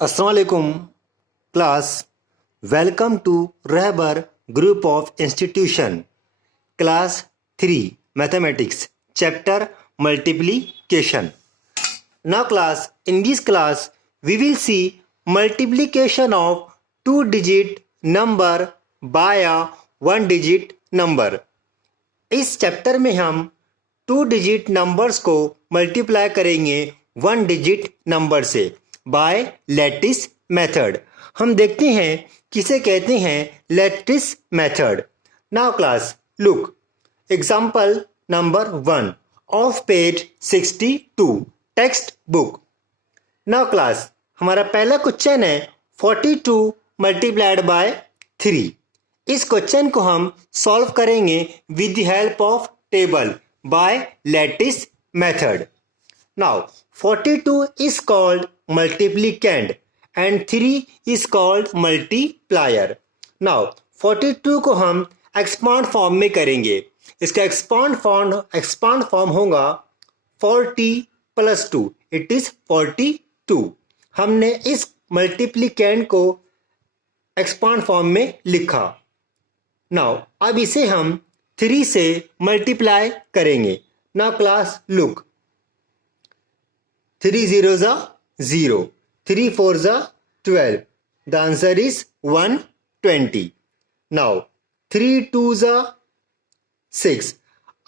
Assalamualaikum class. Welcome to Rahbar Group of Institution. Class 3 Mathematics Chapter Multiplication. Now class, in this class we will see multiplication of two-digit number by a one-digit number. इस chapter में हम two digit numbers को multiply करेंगे one digit number से bye lattice method. हम देखते हैं किसे कहते हैं lattice method. Now class look example number 1 of page 62 text book. Now class हमारा पहला क्वेश्चन है 42 मल्टीप्लाइड बाय 3. इस क्वेश्चन को हम सॉल्व करेंगे with the help of table by lattice method. Now 42 is called multiplicand and 3 is called multiplier. Now 42 को हम expand form में करेंगे. इसका एक्सपांड फॉर्म होगा 40 + 2 इट इज 42. हमने इस मल्टीप्लिकेंड को एक्सपांड फॉर्म में लिखा. नाउ अब इसे हम 3 से मल्टीप्लाई करेंगे. Now class look 3 zeros are 0, 3 fours are 12. The answer is 120. Now 3 twos are 6.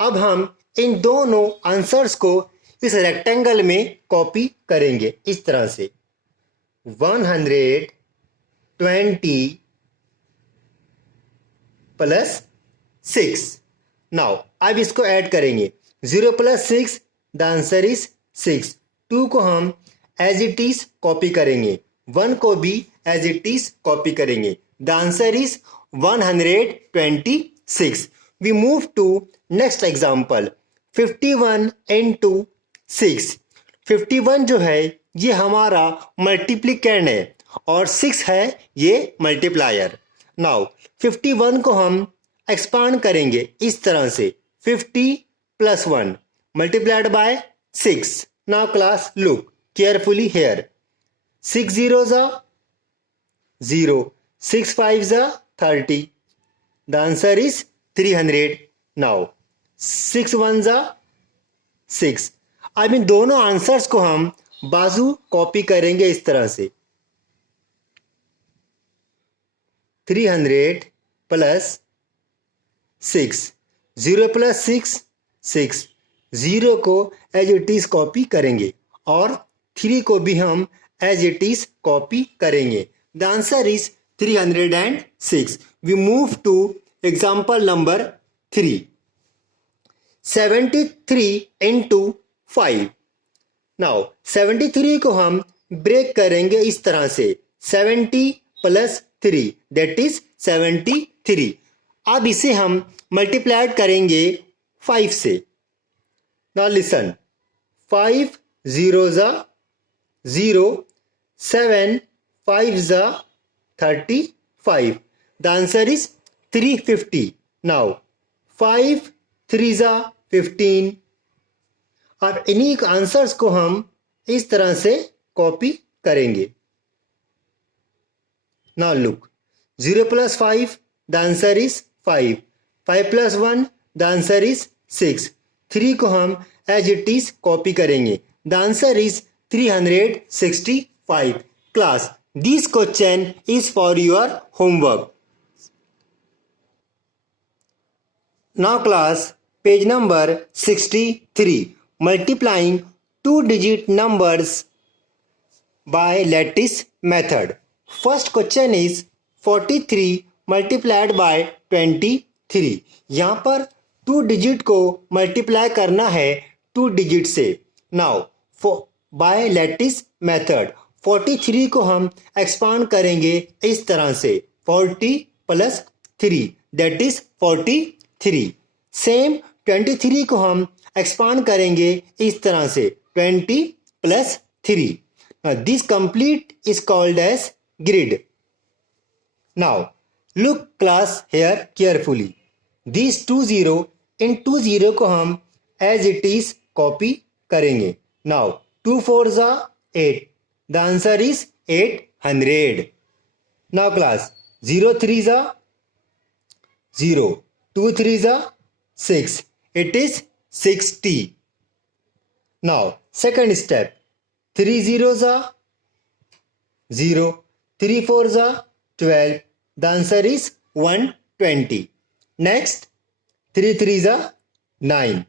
अब हम इन दोनों आंसर्स को इस रेक्टेंगल में कॉपी करेंगे इस तरह से 120 + 6. नाउ अब इसको ऐड करेंगे 0 + 6 द आंसर इज 6. 2 को हम एज इट इज कॉपी करेंगे, 1 को भी एज इट इज कॉपी करेंगे. The answer is 126. We move to next example 51 × 6. 51 जो है ये हमारा मल्टीप्लिकेंड है और 6 है ये मल्टीप्लायर. नाउ 51 को हम एक्सपांड करेंगे इस तरह से 50 + 1 multiplied by 6. Now class look carefully here. 6 zeros are 0, 6 fives are 30. The answer is 300. Now 6 ones are 6. अब इन दोनों आंसर्स को हम बाजू कॉपी करेंगे इस तरह से 300 + 6. 0 + 6 6. 0 को एज इट इज कॉपी करेंगे और 3 को भी हम एज इट इज कॉपी करेंगे. The answer is 306. We move to example number 3 73 × 5. Now 73 को हम ब्रेक करेंगे इस तरह से 70 + 3 दैट इज 73. अब इसे हम मल्टीप्लाइड करेंगे 5 से. Now listen, 5 zeros are 0, 7 fives are 35. The answer is 350. Now 5 threes are 15. और इन्हीं आंसर्स को हम इस तरह से कॉपी करेंगे. Now look 0 + 5 the answer is 5. 5 + 1 the answer is 6. 3 को हम एज इट इज कॉपी करेंगे. The answer is 365. Class this question is for your homework. Now class page number 63 multiplying two digit numbers by lattice method. First question is 43 multiplied by 23. यहाँ पर two digit को multiply करना है two digit से. Now bye lattice method 43 को हम expand करेंगे इस तरह से 40 + 3 दैट इज 43. सेम 23 को हम एक्सपांड करेंगे इस तरह से 20 + 3. This complete is called as grid. Now look class here carefully. This 20 in 20 को हम एज इट इज कॉपी करेंगे. Now 2 4s are 8. The answer is 800. Now class, 0 3 is 0, 2 3 is 6. It is 60. Now second step, 3 zeros are 0, 3 fours are 12. The answer is 120. Next, 3 threes are 9.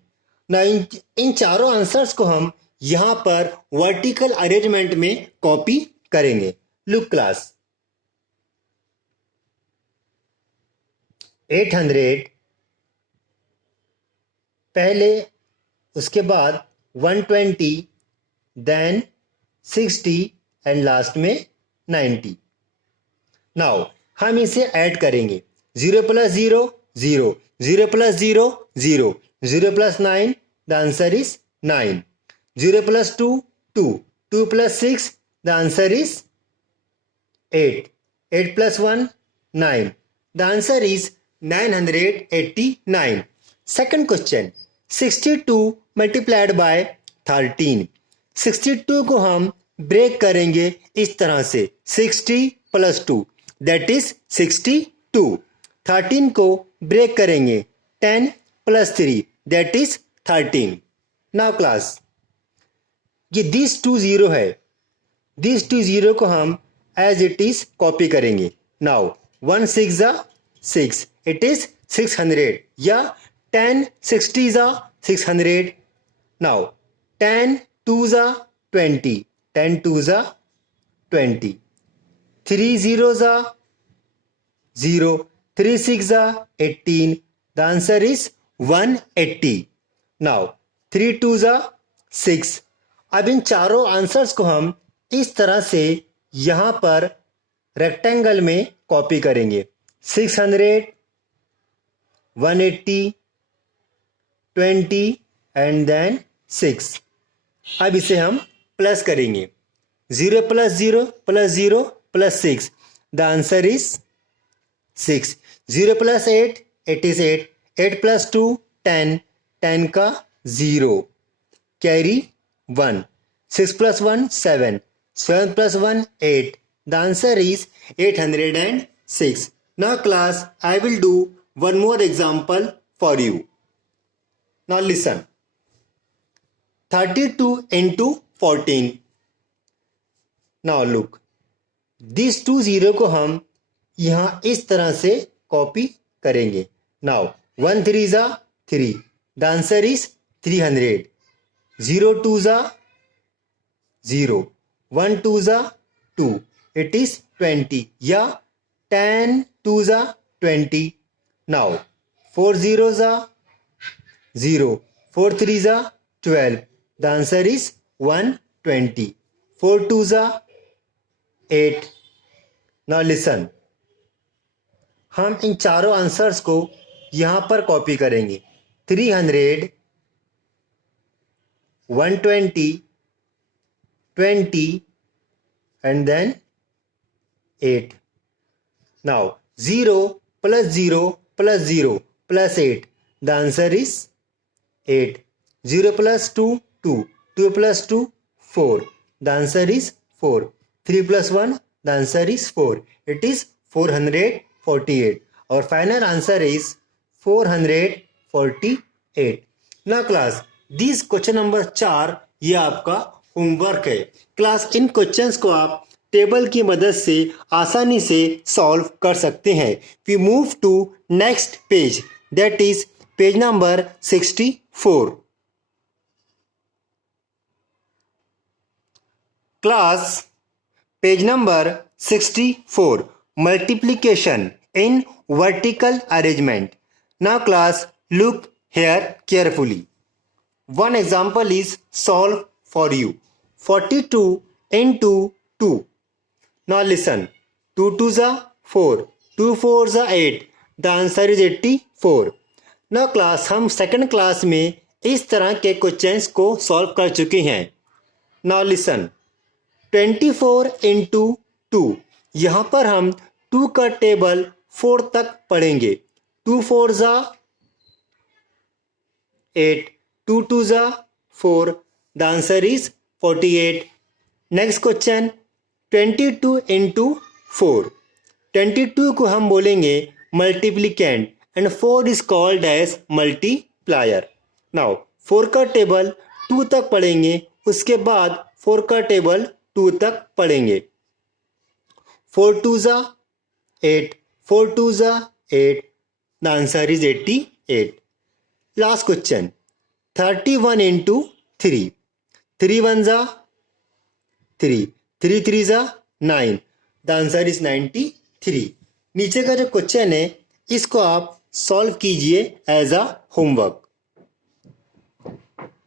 Now इन चारों answers को हम यहाँ पर vertical arrangement में copy करेंगे. Look class, 800 पहले, उसके बाद 120, देन 60 एंड लास्ट में 90. नाउ हम इसे ऐड करेंगे. 0 plus 0 0, 0 plus 0 0, 0 plus 9, the answer is 9. 0 plus 2, 2. 2 plus 6, the answer is 8. 8 plus 1, 9. The answer is 989. Second question, 62 multiplied by 13. 62 को हम ब्रेक करेंगे इस तरह से, 60 plus 2, that is 62. 13 को ब्रेक करेंगे 10 plus 3, that is 13. Now class, ये दिस 2 0 है, दिस 2 0 को हम एज इट इज कॉपी करेंगे. नाउ 1 6 6, इट इज 600, या 10 60 600. Now 10 2 20, 10 2 20. 3 0 0, 3 6 18. The answer is 180. Now 3 2 6. अब इन चारों आंसर्स को हम इस तरह से यहाँ पर रेक्टेंगल में कॉपी करेंगे. 600, 180, 20 एंड देन 6. अब इसे हम प्लस करेंगे. 0 plus 0 plus 0 plus 6, the answer is 6. 0 plus 8, it is 8. 8 plus 2 10, 10 का 0, carry 1. 6 plus 1 7, 7 plus 1 8. The answer is 806. Now class, I will do one more example for you. Now listen. 32 into 14. Now look, these two 0 को हम यहाँ इस तरह से copy करेंगे. Now 1 3 is 3. The answer is 300. 0 2 is 0, 1 2 is 2, it is 20, या 10 2 is 20. Now 4 0 is 0, 4 3 is 12. The answer is 120. 4 2 is 8. Now listen, हम इन चारों आंसर्स को यहाँ पर कॉपी करेंगे. 300, 120, 20 and then 8. Now 0 plus 0 plus 0 plus 8, the answer is 8. 0 plus 2 2, 2 plus 2 4, the answer is 4. 3 plus 1, the answer is 4. It is 448. Our final answer is 448. Now class, this question number 4 ये आपका homework है. Class, इन questions को आप table की मदद से आसानी से सॉल्व कर सकते हैं. We move to next page, that is page number 64. Class, page number 64, multiplication in vertical arrangement. Now class, look here carefully. One example is solved for you. 42 into 2. Now listen. 2 2s are 4. 2 4s are 8. The answer is 84. Now class, हम second class में इस तरह के questions को solve कर चुके हैं. Now listen. 24 into 2. यहाँ पर हम 2 का टेबल 4 तक पढ़ेंगे. 2 4s are 8, 2 2s are 4. The answer is 48. Next question, 22 into 4, 22 को हम बोलेंगे multiplicand and 4 is called as multiplier. Now 4 का टेबल 2 तक पढ़ेंगे, उसके बाद 4 का टेबल 2 तक पढ़ेंगे। 4 2 ज़ा 8, 4 2 ज़ा 8, the answer is 88। Last question 31 into 3, 3 1 ज़ा 3, 3 3 ज़ा 9, द आंसर इज 93। नीचे का जो क्वेश्चन है इसको आप सॉल्व कीजिए as a homework.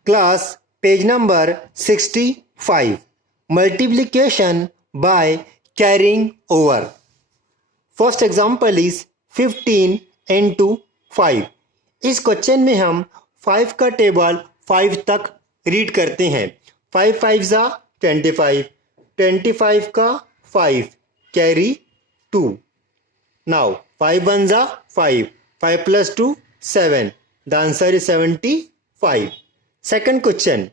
Class page number 65, multiplication by carrying over. First example is 15 into 5। इस क्वेश्चन में हम 5 का टेबल 5 तक रीड करते हैं। 5 5 ज़ा 25, 25 का 5 कैरी 2। नाउ 5 1 ज़ा 5, 5 plus 2 7, the answer is 75। Second question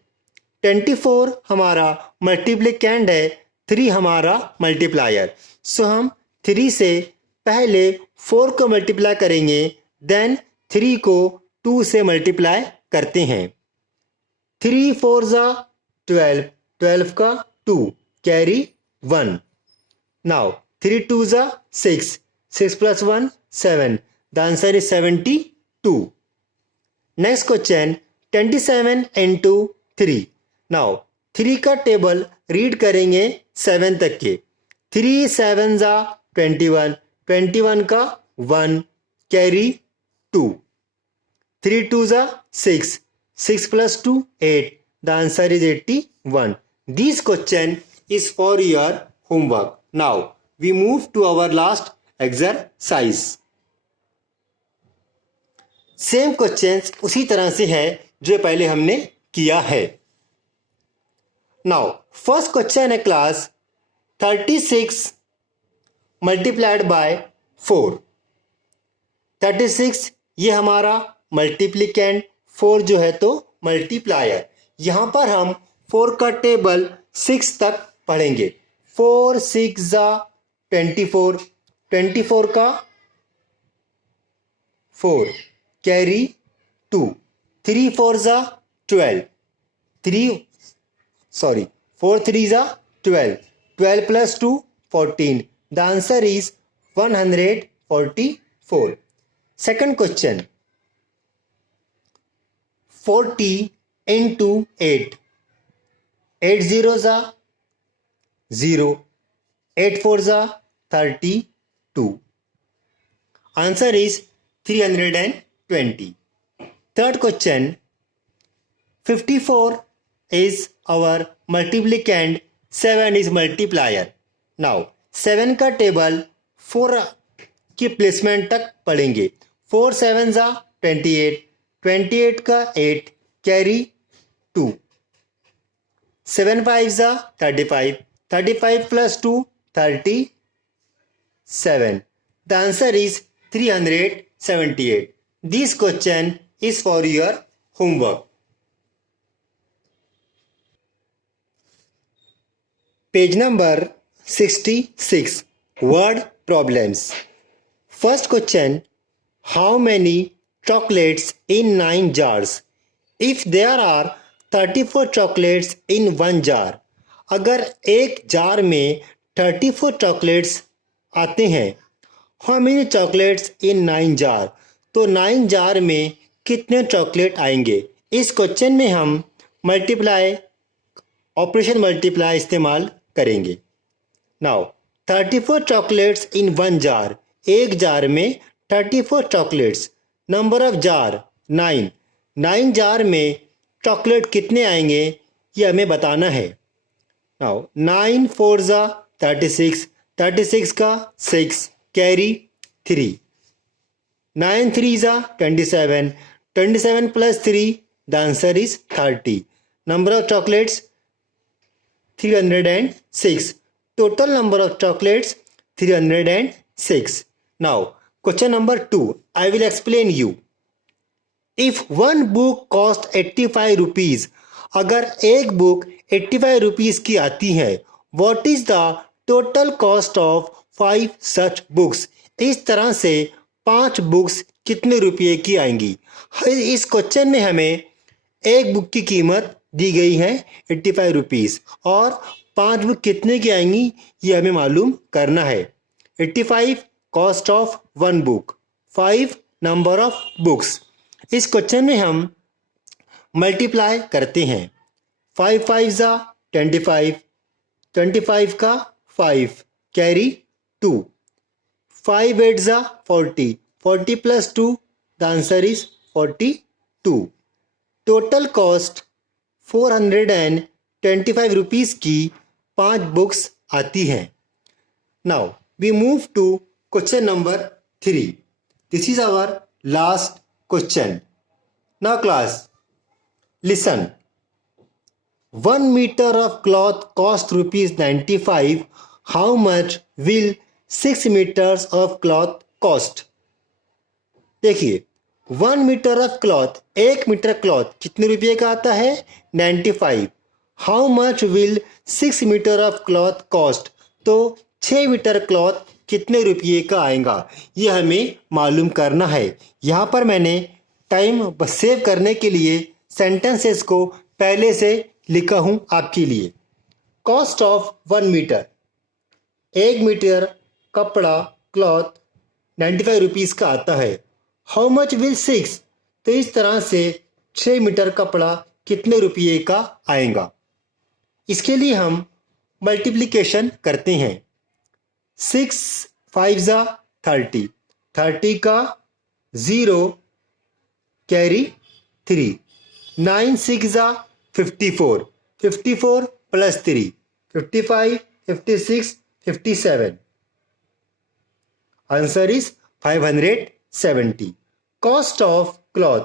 24 हमारा मल्टीप्लिकेंड है, 3 हमारा मल्टीप्लायर। सो हम 3 से पहले 4 को मल्टीप्लाई करेंगे, देन 3 को 2 से मल्टीप्लाई करते हैं। 3 4 ज़ा 12, 12 का 2 कैरी 1। नाउ 3 2 ज़ा 6, 6 plus 1 7, the answer is 72। Next question 27 into 3। Now 3 का टेबल रीड करेंगे 7 तक के। 3 7 ज़ा 21, 21 का 1 कैरी 2। 3 2 ज़ा 6, 6 plus 2 8, the answer is 81। This question is for your homework. Now we move to our last exercise. Same questions उसी तरह से है जो पहले हमने किया है। नाउ फर्स्ट क्वेश्चन है क्लास 36 मल्टीप्लाइड बाय 4। 36 ये हमारा मल्टीप्लिकेंट, 4 जो है तो मल्टीप्लायर। यहाँ पर हम 4 का टेबल 6 तक पढ़ेंगे। 4 6 ज़ा 24, 24 का 4 कैरी 2। 3 4 ज़ा 12, 4 3 ज़ा 12, 12 plus 2 14, the answer is 144। Second question 40 into 8। 8 0 ज़ा 0, 8 4 ज़ा 32, answer is 320। Third question 54 is our multiplicand, 7 is multiplier. Now 7 का टेबल 4 की प्लेसमेंट तक पढ़ेंगे। 4 7 ज़ा 28, 28 का 8 कैरी 2। 7 5 ज़ा 35, 35 plus 2 37, the answer is 378। This question is for your homework. Page number 66, word problems. First question, how many chocolates in 9 jars? If there are 34 chocolates in 1 jar, अगर एक jar में 34 chocolates आते हैं, how many chocolates in 9 jar? तो 9 jar में कितने chocolate आएंगे? इस क्वेश्चन में हम मल्टीप्लाई, ऑपरेशन मल्टीप्लाई इस्तेमाल करेंगे। नाउ 34 चॉकलेट्स इन 1 जार, एक जार में 34 chocolates. Number of jar 9, 9 jar में चॉकलेट कितने आएंगे ये हमें बताना है। नाउ 9 4 ज़ा 36, 36 का 6 कैरी 3। 9 3 ज़ा 27, 27 plus 3, the answer is 30। Number of chocolates 306। Total number of chocolates 306। Now question number 2, I will explain you. If one book cost 85 rupees, अगर एक बुक 85 रुपीज की आती है, what is the total cost of 5 such books. इस तरह से 5 books कितने रुपये की आएंगी। इस क्वेश्चन में हमें एक बुक की कीमत दी गई है 85 रुपीज़ और 5 बुक कितने की आएंगी ये हमें मालूम करना है। 85 cost of 1 book, 5 number of books. इस क्वेश्चन में हम मल्टीप्लाई करते हैं। 5 5 ज़ा 25, 25 का 5 कैरी 2, 5 8 ज़ा 40, 40 plus 2 the answer is 42। Total cost 425 rupees की 5 बुक्स आती हैं। Now we move to question number 3। This is our last question. Now class listen. 1 meter of cloth cost rupees 95. How much will 6 meters of cloth cost? देखिए 1 meter of cloth, 1 metre cloth कितने रुपये का आता है 95। How much will 6 meter of cloth cost? तो 6 metre cloth कितने रुपये का आएगा ये हमें मालूम करना है। यहाँ पर मैंने टाइम सेव करने के लिए सेंटेंसेस को पहले से लिखा हूँ आपके लिए। कॉस्ट ऑफ 1 मीटर, 1 मीटर कपड़ा क्लॉथ 95 रुपीज़ का आता है। How much will 6? तो इस तरह से 6 मीटर कपड़ा कितने रुपये का आएगा। इसके लिए हम मल्टीप्लिकेशन करते हैं। 6 5 ज़ा 30, 30 का 0 कैरी 3, 9 6 ज़ा 54, 54 plus 3 55, 56, 57। Answer is 570। Cost of cloth,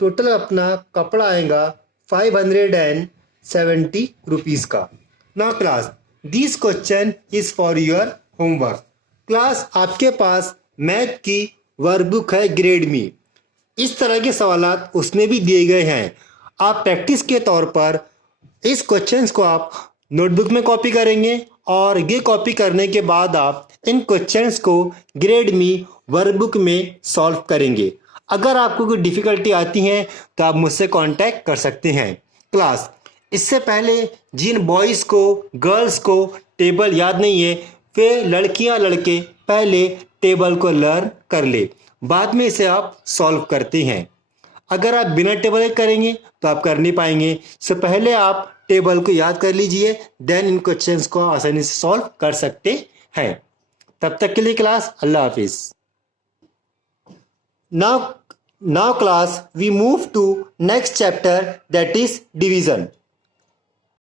total अपना कपड़ा आएगा 570 रुपीज़ का। ना class this question is for your homework. Class आपके पास मैथ की वर्कबुक है ग्रेड मी। इस तरह के सवालात उसमें भी दिए गए हैं। आप प्रैक्टिस के तौर पर इस क्वेश्चंस को आप नोटबुक में कॉपी करेंगे और ये कॉपी करने के बाद आप इन क्वेश्चंस को ग्रेड मी वर्कबुक में सॉल्व करेंगे। अगर आपको कोई डिफ़िकल्टी आती है तो आप मुझसे कांटेक्ट कर सकते हैं। क्लास इससे पहले जिन बॉयज़ को गर्ल्स को टेबल याद नहीं है वे लड़कियां लड़के पहले टेबल को लर्न कर ले, बाद में इसे आप सॉल्व करते हैं। अगर आप बिना टेबल करेंगे तो आप कर नहीं पाएंगे। इससे पहले आप टेबल को याद कर लीजिए, देन इन क्वेश्चंस को आसानी से सॉल्व कर सकते हैं। तब तक के लिए क्लास अल्लाह हाफिज। Now class we move to next chapter that is division.